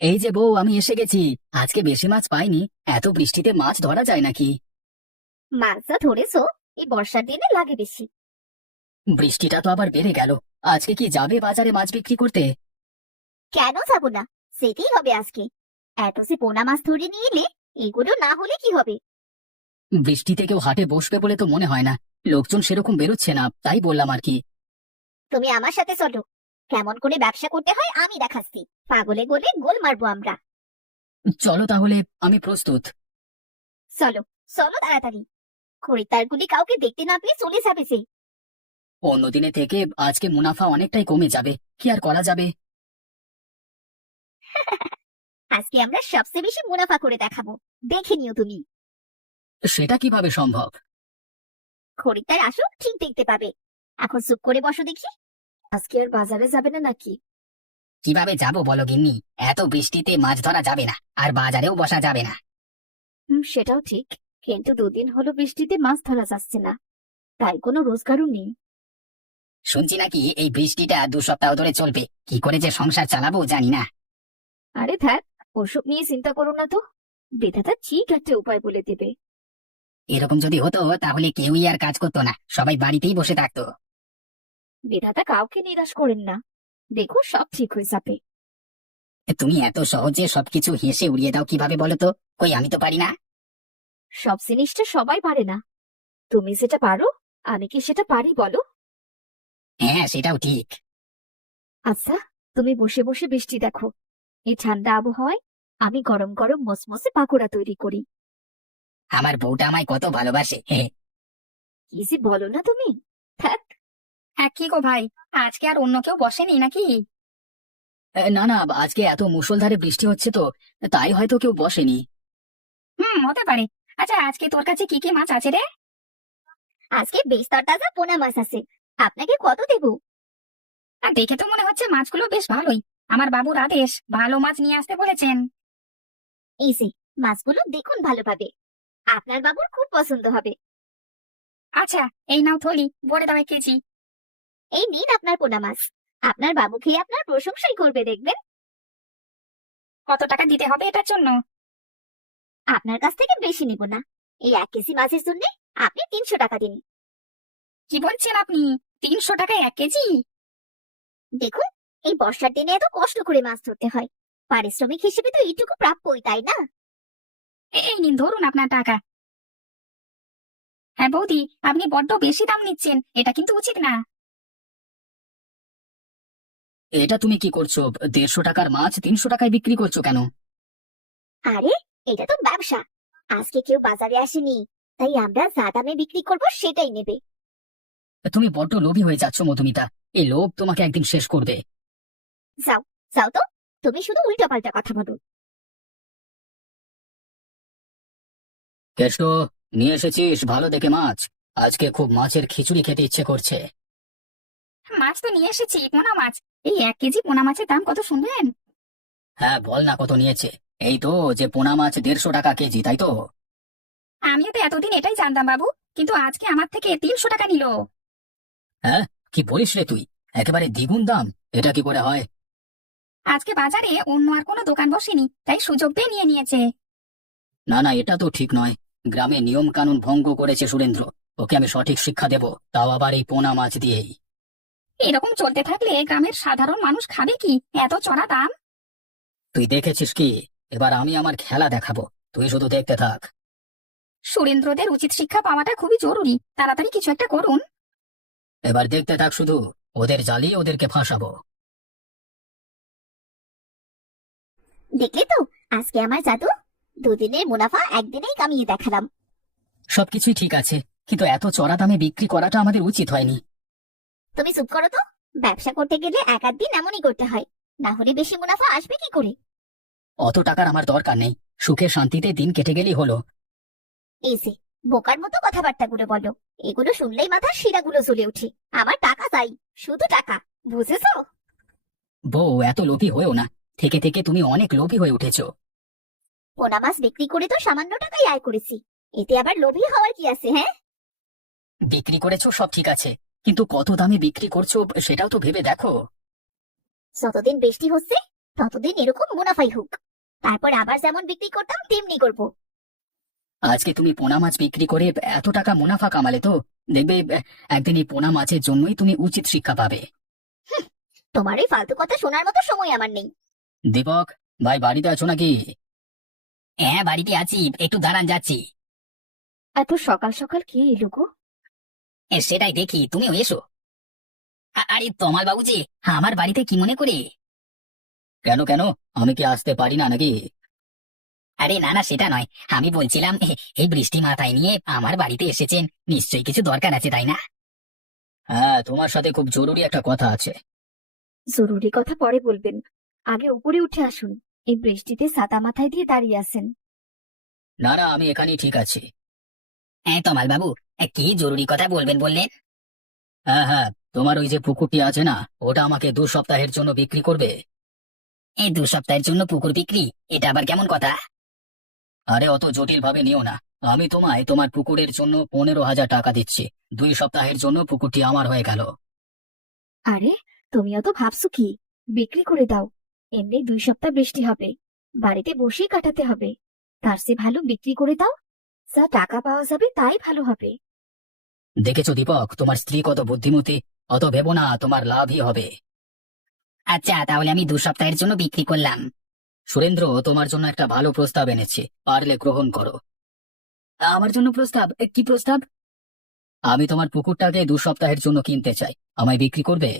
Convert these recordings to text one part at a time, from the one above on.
এই যে বউ, আমি এসে গেছি। আজকে বেশি মাছ পাইনি। এত বৃষ্টিতে মাছ ধরা যায় নাকি? মাছ যা ধরেছো, এই বর্ষার দিনে লাগে বেশি। বৃষ্টিটা তো আবার বেড়ে গেল। আজকে কি যাবে বাজারে মাছ বিক্রি করতে? কেন যাবো না? সেটাই হবে আজকে। এত সে পোনা মাছ ধরে নিয়ে এলে, এগুলো না হলে কি হবে? বৃষ্টিতে কেউ হাটে বসবে বলে তো মনে হয় না। লোকজন সেরকম বেরোচ্ছে না, তাই বললাম আর কি। তুমি আমার সাথে চলো। কেমন করে ব্যবসা করতে হয় আমি দেখাচ্ছি। পাগলে গলে গোল মারবো আমরা। চলো তাহলে, আমি প্রস্তুত। চলো, চলো তাড়াতাড়ি। খরিদ্দারগুলি কাউকে দেখতে না পেয়ে চলে যাবে সে। অন্যদিনে থেকে আজকে মুনাফা অনেকটাই কমে যাবে। কি আর করা যাবে? আজকে আমরা সবচেয়ে বেশি মুনাফা করে দেখাবো। দেখে নিও তুমি। সেটা কিভাবে সম্ভব? খরিদ্দার আসুক, ঠিক দেখতে পাবে। এখন চুপ করে বসো দেখি। আজকে আর বাজারে যাবে না নাকি? কিভাবে যাব বলো গিন্নি? এত বৃষ্টিতে মাছ ধরা যাবে না, আর বাজারেও বসা যাবে না। সেটাও ঠিক। কিন্তু দুদিন হলো বৃষ্টিতে মাছ ধরা যাচ্ছে না, তাই কোনো রোজগারও নেই। শুনছি নাকি এই বৃষ্টিটা 2 সপ্তাহ ধরে চলবে। কি করে যে সংসার চালাবো জানি না। আরে থাক, ওসব নিয়ে চিন্তা করো না তো। বিধাতা ঠিক একটা উপায় বলে দেবে। এরকম যদি হতো তাহলে কেউই আর কাজ করতো না, সবাই বাড়িতেই বসে থাকতো। বিধাতা কাউকে নিরাশ করেন না। দেখো, সব ঠিক হয়ে যাবে। তুমি এত সহজে সবকিছু হেসে উড়িয়ে দাও কিভাবে বলো তো? কই, আমি তো পারি না। সব জিনিসটা সবাই পারে না। তুমি যেটা পারো, আমি কি সেটা পারি বলো? হ্যাঁ, সেটাও ঠিক। আচ্ছা, তুমি বসে বসে বৃষ্টি দেখো। এই ঠান্ডা আবহাওয়ায় আমি গরম গরম মসমসে পাকোড়া তৈরি করি। আমার বউটা আমায় কত ভালোবাসে। কি যে বলো না তুমি! থাক। হ্যাঁ, কি গো ভাই, আজকে আর অন্য কেউ বসেনি নাকি? না না, আজকে এত মুষলধারে বৃষ্টি হচ্ছে তো, তাই হয়তো কেউ বসেনি। হতে পারে। আচ্ছা, আজকে তোর কাছে কি কি মাছ আছে রে? আজকে বেশ তরতাজা পোনা মাছ আছে। আপনাকে কত দেবো? আর দেখে তো মনে হচ্ছে মাছগুলো বেশ ভালোই। আমার বাবুর আদেশ, ভালো মাছ নিয়ে আসতে বলেছেন। এই যে, মাছগুলো দেখুন ভালোভাবে। আপনার বাবুর খুব পছন্দ হবে। আচ্ছা, এই নাও থলি, ভরে দাও 1 কেজি। এই নিন আপনার পোনা মাছ। আপনার বাবু খেয়ে আপনার প্রশংসাই করবে দেখবেন। কত টাকা দিতে হবে এটার জন্য? আপনার কাছ থেকে বেশি নিব না। এই 1 কেজি মাছের জন্য আপনি 300 টাকা দিন। কি বলছেন আপনি? 300 টাকায় 1 কেজি? দেখুন, এই বর্ষার দিনে এত কষ্ট করে মাছ ধরতে হয়। পারিশ্রমিক হিসেবে তো এইটুকু প্রাপ্যই, তাই না? এই নিন, ধরুন আপনার টাকা। হ্যাঁ বৌদি, আপনি বড্ড বেশি দাম নিচ্ছেন, এটা কিন্তু উচিত না। এটা তুমি কি করছো? 150 টাকার মাছ 300 টাকায় বিক্রি করছো কেন? আরে, এটা তো ব্যবসা। আজকে কেউ বাজারে আসেনি, তাই আমরা যা দামে বিক্রি করব সেটাই নেবে। তুমি বড্ড লোভী হয়ে যাচ্ছ মধুমিতা। এই লোভ তোমাকে একদিন শেষ করবে। যাও, যাও তো। তুমি শুধু উল্টোপাল্টা কথা বলো। কেষ্ট, নিয়ে এসেছিস ভালো দেখে মাছ? আজকে খুব মাছের খিচুড়ি খেতে ইচ্ছে করছে। মাছ তো নিয়ে এসেছি, পোনা মাছ। এই 1 কেজি পোনা মাছের দাম কত শুনলেন? হ্যাঁ, বল না কত নিয়েছে। এই তো, যে পোনা মাছ 150 টাকা কেজি, তাই তো? আমিও তো এতদিন এটাই জানতাম বাবু, কিন্তু আজকে আমার থেকে 300 টাকা নিল। হ্যাঁ, কি বলিস রে তুই? একেবারে দ্বিগুণ দাম। এটা কি করে হয়? আজকে বাজারে অন্য আর কোনো দোকান বসেনি, তাই সুযোগ দিয়ে নিয়ে নিয়েছে। না না, এটা তো ঠিক নয়। গ্রামে নিয়ম কানুন ভঙ্গ করেছে সুরেন্দ্র। ওকে আমি সঠিক শিক্ষা দেব, তাও আবার এই পোনা মাছ দিয়েই। এরকম চলতে থাকলে গ্রামের সাধারণ মানুষ খাবে কি এত চড়া দাম? তুই দেখেছিস কি? এবার আমি আমার খেলা দেখাবো, তুই শুধু দেখতে থাক। সুরেন্দ্রদের উচিত শিক্ষা পাওয়াটা খুবই জরুরি, তাড়াতাড়ি কিছু একটা করুন। এবার দেখতে থাক শুধু, ওদের জ্বালিয়ে ওদেরকে ফাঁসাবো। দেখলে তো, আজকে আমার জাদু। দুদিনের মুনাফা একদিনেই কামিয়ে দেখালাম। সবকিছুই ঠিক আছে, কিন্তু এত চড়া দামে বিক্রি করাটা আমাদের উচিত হয়নি। তুমি চুপ করো তো। ব্যবসা করতে গেলে এক আধ দিন এমনই করতে হয়, না হলে বেশি মুনাফা আসবে কি করে? অত টাকার আমার দরকার নেই। সুখে শান্তিতে দিন কেটে গেলেই হলো। এই যে, বোকার মতো কথাবার্তাগুলো বলো। এগুলো শুনলেই মাথার শিরাগুলো জ্বলে ওঠে। আমার টাকা চাই, শুধু টাকা। বুঝেছো? বউ, এত লোভী হয়েও না। থেকে থেকে তুমি অনেক লোভী হয়ে উঠেছো। পোনা মাছ বিক্রি করে তো সামান্য টাকাই আয় করেছি। এতে আবার লোভী হওয়ার কি আছে, হ্যাঁ? বিক্রি করেছো সব ঠিক আছে, কিন্তু কত দামে বিক্রি করছো সেটাও তো ভেবে দেখো। যতদিন বৃষ্টি হচ্ছে, ততদিন এরকম মুনাফাই হোক। তারপর আবার যেমন বিক্রি করতাম তেমনি করব। আজকে তুমি পোনা মাছ বিক্রি করে এত টাকা মুনাফা কামালে তো দেখবে একদিন এই পোনা মাছের জন্যই তুমি উচিত শিক্ষা পাবে। তোমার এই ফালতু কথা শোনার মতো সময় আমার নেই। দীপক ভাই, বাড়িতে আছো নাকি? হ্যাঁ, বাড়িতে আছি, একটু দাঁড়ান, যাচ্ছি। এত সকাল সকাল কে এলো গো? সেটাই দেখি, তুমিও এসো। আরে তমাল বাবু যে, আমার বাড়িতে কি মনে করে? কেন কেন, আমি কি আসতে পারি না নাকি? আরে না না, সেটা নয়, আমি বলছিলাম এই বৃষ্টি মাথায় নিয়ে আমার বাড়িতে এসেছেন, নিশ্চয়ই কিছু দরকার আছে, তাই না? হ্যাঁ, তোমার সাথে খুব জরুরি একটা কথা আছে। জরুরি কথা পরে বলবেন, আগে উপরে উঠে আসুন। এই বৃষ্টিতে ছাতা মাথায় দিয়ে দাঁড়িয়ে আছেন। না না, আমি এখানেই ঠিক আছি। হ্যাঁ তমাল বাবু, কি জরুরি কথা বলবেন বললেন? হ্যাঁ হ্যাঁ, তোমার ওই যে পুকুরটি আছে না, ওটা আমাকে 2 সপ্তাহের জন্য বিক্রি করবে। এই 2 সপ্তাহের জন্য পুকুর বিক্রি? এটা আবার কেমন কথা? আরে অত জটিল ভাবে নিও না। আমি তোমায় তোমার পুকুরের জন্য 15,000 টাকা দিচ্ছি। 2 সপ্তাহের জন্য পুকুরটি আমার হয়ে গেল। আরে তুমি অত ভাবছো কি? বিক্রি করে দাও। এমনি 2 সপ্তাহ বৃষ্টি হবে, বাড়িতে বসেই কাটাতে হবে। তার চেয়ে ভালো বিক্রি করে দাও, যা টাকা পাওয়া যাবে তাই ভালো হবে। দেখেছো দীপক, তোমার স্ত্রী কত বুদ্ধিমতী। অত ভেবো না, তোমার লাভই হবে। আচ্ছা, তাহলে আমি 2 সপ্তাহের জন্য বিক্রি করলাম। সুরেন্দ্র, তোমার জন্য একটা ভালো প্রস্তাব এনেছি, পারলে গ্রহণ করো। আমার জন্য প্রস্তাব? কি প্রস্তাব? আমি তোমার পুকুরটাকে 2 সপ্তাহের জন্য কিনতে চাই, আমায় বিক্রি করবে?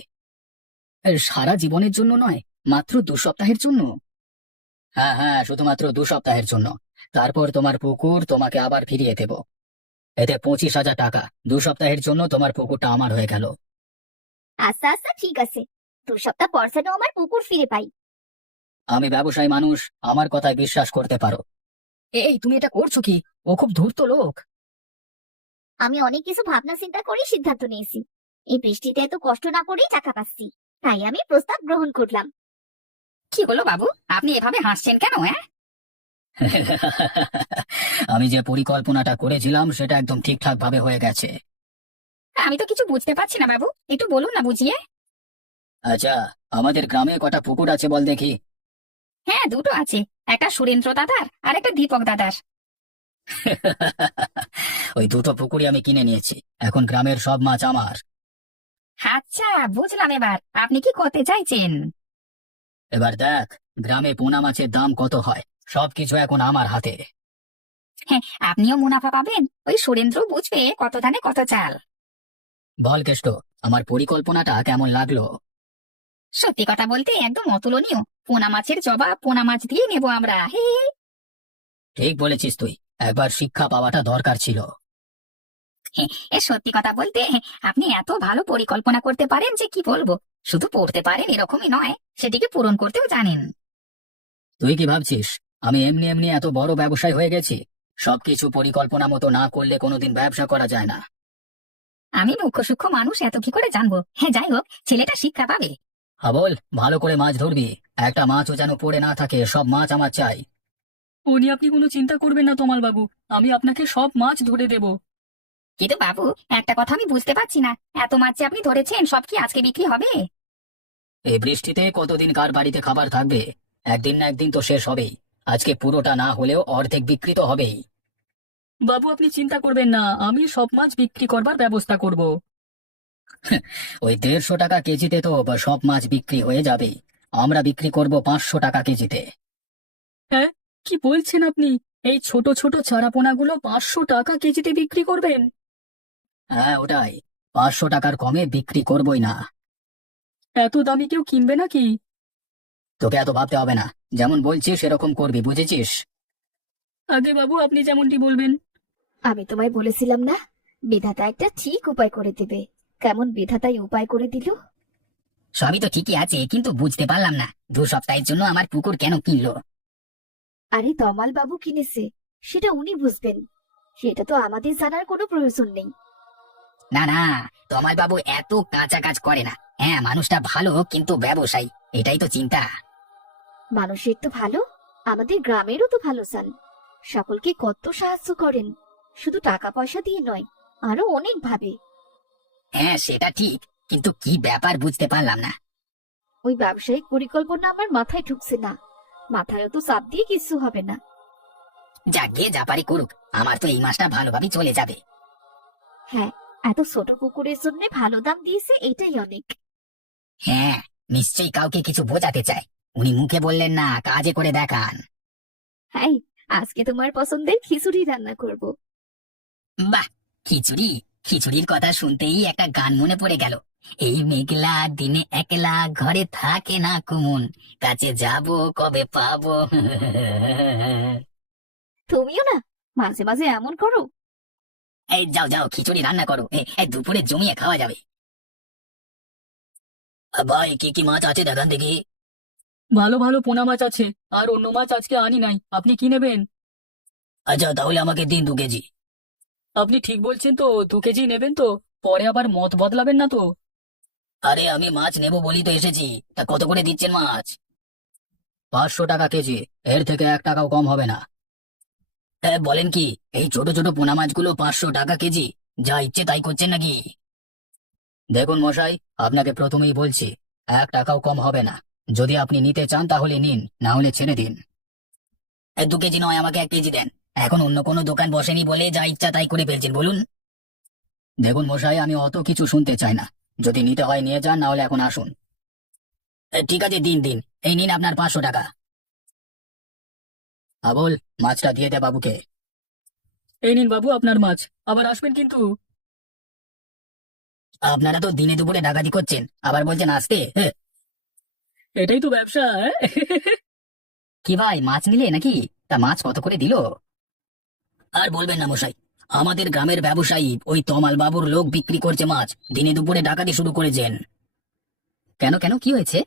সারা জীবনের জন্য নয়, মাত্র 2 সপ্তাহের জন্য। হ্যাঁ হ্যাঁ, শুধুমাত্র 2 সপ্তাহের জন্য। তারপর তোমার পুকুর তোমাকে আবার ফিরিয়ে দেব। এতে 25,000 টাকা। 2 সপ্তাহের জন্য তোমার পুকুরটা আমার হয়ে গেল। আচ্ছা আচ্ছা, ঠিক আছে। 2 সপ্তাহ পর যেন আমার পুকুর ফিরে পাই। আমি ব্যবসায়ী মানুষ, আমার কথায় বিশ্বাস করতে পারো। এই তুমি এটা করছো কি? ও খুব ধূর্ত লোক। আমি অনেক কিছু ভাবনা চিন্তা করে সিদ্ধান্ত নিয়েছি। এই বৃষ্টিতে এত কষ্ট না করেই টাকা পাচ্ছি, তাই আমি প্রস্তাব গ্রহণ করলাম। কি হলো বাবু, আপনি এভাবে হাসছেন কেন? হ্যাঁ, আমি যে পরিকল্পনাটা করেছিলাম সেটা একদম ঠিকঠাক ভাবে হয়ে গেছে। আমি তো কিছু বুঝতে পারছি না বাবু, একটু বলুন না বুঝিয়ে। আচ্ছা, আমাদের গ্রামে কটা পুকুর আছে বল দেখি? হ্যাঁ, দুটো আছে, একটা সুরেন্দ্র দাদার আর একটা দীপক দাদার। ওই দুটো পুকুরই আমি কিনে নিয়েছি, এখন গ্রামের সব মাছ আমার। আচ্ছা, বুঝলাম এবার আপনি কি করতে চাইছেন। এবার দেখ, গ্রামে পোনা মাছের দাম কত হয়, সবকিছু এখন আমার হাতে। হ্যাঁ, আপনিও মুনাফা পাবেন, ওই সুরেন্দ্র বুঝবে কত ধানে কত চাল। বল কেষ্ট, আমার পরিকল্পনাটা কেমন লাগলো? সত্যি কথা বলতে একদম অতুলনীয়। পোনা মাছের জবাব পোনা মাছ দিয়ে নেব আমরা, হে হে। ঠিক বলেছিস তুই, একবার শিক্ষা পাওয়াটা দরকার ছিল। সত্যি কথা বলতে আপনি এত ভালো পরিকল্পনা করতে পারেন যে কি বলবো। শুধু পড়তে পারেন এরকমই নয়, সেটিকে পূরণ করতেও জানেন। তুই কি ভাবছিস আমি এমনি এমনি এত বড় ব্যবসায়ী হয়ে গেছি? সবকিছু পরিকল্পনা মতো না করলে কোনোদিন ব্যবসা করা যায় না। আমি মুখ্য সূক্ষ্ম মানুষ, এত কি করে জানবো? হ্যাঁ, যাই হোক, ছেলেটা শিক্ষা পাবে। হ্যাঁ বল, ভালো করে মাছ ধরবি, একটা মাছও যেন পড়ে না থাকে, সব মাছ আমার চাই। ও নিয়ে আপনি কোনো চিন্তা করবেন না তমাল বাবু, আমি আপনাকে সব মাছ ধরে দেব। কিন্তু বাবু, একটা কথা আমি বুঝতে পারছি না, এত মাছ যে আপনি ধরেছেন সব কি আজকে বিক্রি হবে? এই বৃষ্টিতে কতদিন কার বাড়িতে খাবার থাকবে? একদিন না একদিন তো শেষ হবেই। আজকে পুরোটা না হলেও অর্ধেক বিক্রি তো হবেই। বাবু আপনি চিন্তা করবেন না, আমি সব মাছ বিক্রি করবার ব্যবস্থা করব। ওই 150 টাকা কেজিতে তো সব মাছ বিক্রি হয়ে যাবে। আমরা বিক্রি করব 500 টাকা কেজিতে। হ্যাঁ, কি বলছেন আপনি? এই ছোট ছোট চারাপোনাগুলো 500 টাকা কেজিতে বিক্রি করবেন? হ্যাঁ ওটাই, 500 টাকার কমে বিক্রি করবই না। এত দামি কেউ কিনবে নাকি? তোকে এত ভাবতে হবে না, যেমন বলছিস সেরকম করবি, বুঝেছিস? আগে বাবু আপনি যেমনটি বলবেন। আমি তোমায় বলেছিলাম না, বিধাতা একটা ঠিক উপায় করে দেবে। কেমন বিধাতাই উপায় করে দিল। সবই তো ঠিকই আছে, কিন্তু বুঝতে পারলাম না 2 সপ্তাহের জন্য আমার পুকুর কেন কিনলো। আরে তমাল বাবু কিনেছে, সেটা উনি বুঝবেন। সেটা তো আমাদের জানার কোনো প্রয়োজন নেই। না না, তমাল বাবু এত কাঁচা কাজ করে না। হ্যাঁ, মানুষটা ভালো কিন্তু ব্যবসায়ী, এটাই তো চিন্তা। মানুষের তো ভালো, আমাদের গ্রামেরও তো ভালো চান। সকলকে কত সাহায্য করেন, শুধু টাকা পয়সা দিয়ে নয়, আরো অনেক ভাবে। হ্যাঁ সেটা ঠিক, কিন্তু কি ব্যাপার বুঝতে পারলাম না। ওই ব্যবসায়িক পরিকল্পনা আমার মাথায় ঢুকছে না। মাথায় তো চাপ দিয়ে কিছু হবে না। যাক গিয়ে যা পারি করুক, আমার তো এই মাসটা ভালোভাবেই চলে যাবে। হ্যাঁ, এত ছোট পুকুরের জন্য ভালো দাম দিয়েছে, এটাই অনেক। হ্যাঁ, নিশ্চয়ই কাউকে কিছু বোঝাতে চায়। উনি মুখে বললেন না, কাজে করে দেখান। হ্যাঁ, আজকে তোমার পছন্দের খিচুড়ি রান্না করব। বাহ, খিচুড়ি! খিচুড়ির কথা শুনতেই একটা গান মনে পড়ে গেল। এই মেঘলা দিনে একলা ঘরে থাকে না কুমুন, কাছে যাব কবে পাবো। তুমিও না মাঝে মাঝে এমন করো। এই যাও যাও, খিচুড়ি রান্না করো, এই দুপুরে জমিয়ে খাওয়া যাবে। ভাই, কি কি মাছ আছে দেখান দেখি। ভালো ভালো পোনা মাছ আছে, আর অন্য মাছ আজকে আনি নাই। আপনি কি নেবেন? আচ্ছা, তাহলে আমাকে দিন 2 কেজি। আপনি ঠিক বলছেন তো? 2 কেজি নেবেন তো? পরে আবার মত বদলাবেন না তো? আরে, আমি মাছ নেবো বলি তো এসেছি। তা কত করে দিচ্ছেন মাছ? 500 টাকা কেজি, এর থেকে 1 টাকাও কম হবে না। বলেন কি, এই ছোট ছোট পোনা মাছগুলো 500 টাকা কেজি? যা ইচ্ছে তাই করছেন নাকি? দেখুন মশাই, আপনাকে প্রথমেই বলছি, 1 টাকাও কম হবে না। যদি আপনি নিতে চান তাহলে নিন, না হলে ছেড়ে দিন। 2 কেজি নয়, আমাকে 1 কেজি দেন। এখন অন্য কোনো দোকান বসেনি বলে যা ইচ্ছা তাই করে ফেলছেন, বলুন। দেখুন মশাই, আমি অত কিছু শুনতে চাই না। যদি নিতে হয় নিয়ে যান, না হলে এখন আসুন। ঠিক আছে, দিন দিন, এই নিন আপনার 500 টাকা। আবুল, মাছটা দিয়ে দে বাবুকে। এই নিন বাবু আপনার মাছ। আবার আসবেন কিন্তু। আপনারা তো দিনে দুপুরে ডাকাতি করছেন, আবার বলছেন আসতে। এটাই তো ব্যবসা। কি ভাই, মাছ নিলে নাকি? তা মাছ কত করে দিল? আর বলবেন না মশাই, আমাদের গ্রামের ব্যবসায়ী ওই তমাল বাবুর লোক বিক্রি করছে মাছ, দিনে দুপুরে ডাকাতি শুরু করেছেন। কেন কেন, কি হয়েছে?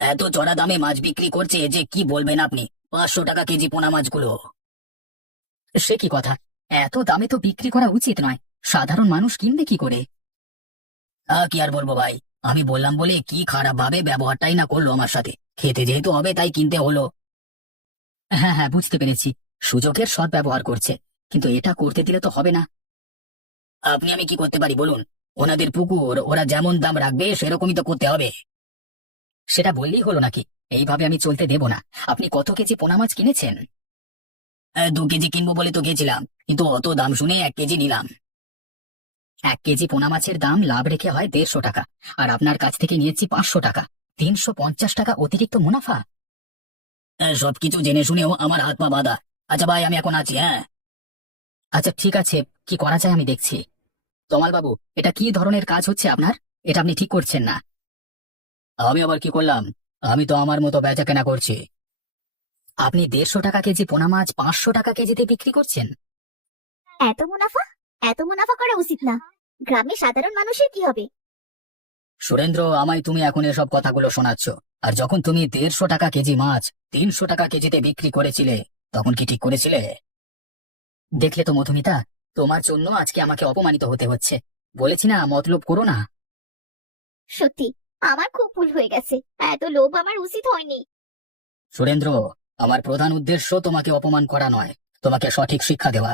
এত চড়া দামে মাছ বিক্রি করছে যে কি বলবেন আপনি। 500 টাকা কেজি পোনা মাছগুলো। সে কি কথা? এত দামে তো বিক্রি করা উচিত নয়। সাধারণ মানুষ কিনবে কি করে? কি আর বলবো ভাই, আমি বললাম বলে কি খারাপ ভাবে ব্যবহারটাই না করলো আমার সাথে। খেতে যেহেতু হবে তাই কিনতে হলো। হ্যাঁ হ্যাঁ, বুঝতে পেরেছি। সুযোগের সৎ ব্যবহার করছে, কিন্তু এটা করতে দিলে তো হবে না। আপনি আমি কি করতে পারি বলুন? ওনাদের পুকুর, ওরা যেমন দাম রাখবে সেরকমই তো করতে হবে। সেটা বললেই হলো নাকি? এইভাবে আমি চলতে দেব না। আপনি কত কেজি পোনা মাছ কিনেছেন? 2 কেজি কিনবো বলে তো গেছিলাম, কিন্তু অত দাম শুনে 1 কেজি নিলাম। 1 কেজি পোনা মাছের দাম লাভ রেখে হয় 150 টাকা, আর আপনার কাছ থেকে নিয়েছি 500 টাকা। 350 টাকা অতিরিক্ত মুনাফা। সবকিছু জেনে শুনেও আমার হাত পা বাঁধা। আচ্ছা ভাই, আমি এখন আছি, হ্যাঁ। আচ্ছা ঠিক আছে, কি করা যায় আমি দেখছি। তমাল বাবু, এটা কি ধরনের কাজ হচ্ছে আপনার? এটা আপনি ঠিক করছেন না। আমি আবার কি করলাম? আমি তো আমার মতো বেচা কেনা করছি। আপনি 150 টাকা কেজি পোনা মাছ 500 টাকা কেজিতে বিক্রি করছেন? এত মুনাফা? এত মুনাফা করা উচিত না। গ্রামে সাধারণ মানুষের কি হবে? সুরেন্দ্র, আমায় তুমি এখন এসব কথাগুলো শোনাচ্ছ? আর যখন তুমি 150 টাকা কেজি মাছ 300 টাকা কেজিতে বিক্রি করেছিলে, তখন কি ঠিক করেছিলে? দেখলে তো মধুমিতা, তোমার জন্য আজকে আমাকে অপমানিত হতে হচ্ছে। বলেছি না, মতলব করো না। সত্যি, আমার খুব ভুল হয়ে গেছে। এত লোভ আমার উচিত হয়নি। সুরেন্দ্র, আমার প্রধান উদ্দেশ্য তোমাকে অপমান করা নয়, তোমাকে সঠিক শিক্ষা দেওয়া,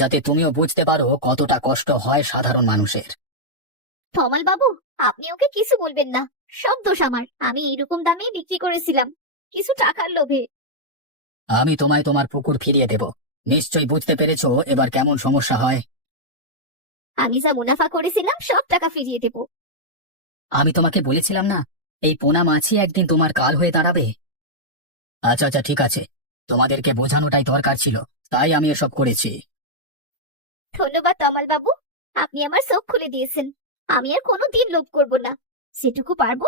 যাতে তুমিও বুঝতে পারো কতটা কষ্ট হয় সাধারণ মানুষের। তমাল বাবু, আপনি ওকে কিছু বলবেন না। সব দোষ আমার। আমি এইরকম দামেই বিক্রি করেছিলাম, কিছু টাকার লোভে। আমি তোমায় তোমার পুকুর ফিরিয়ে দেব। নিশ্চয়ই বুঝতে পেরেছো এবার কেমন সমস্যা হয়। আমি যা মুনাফা করেছিলাম সব টাকা ফিরিয়ে দেব। আমি তোমাকে বলেছিলাম না, এই পোনা মাছই একদিন তোমার কাল হয়ে দাঁড়াবে। আচ্ছা আচ্ছা, ঠিক আছে, তোমাদেরকে বোঝানোটাই দরকার ছিল, তাই আমি এসব করেছি। ধন্যবাদ তমাল বাবু, আপনি আমার চোখ খুলে দিয়েছেন। আমি আর কোনোদিন লোভ করব না। যেটুকু পারবো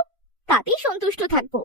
তাতেই সন্তুষ্ট থাকবো।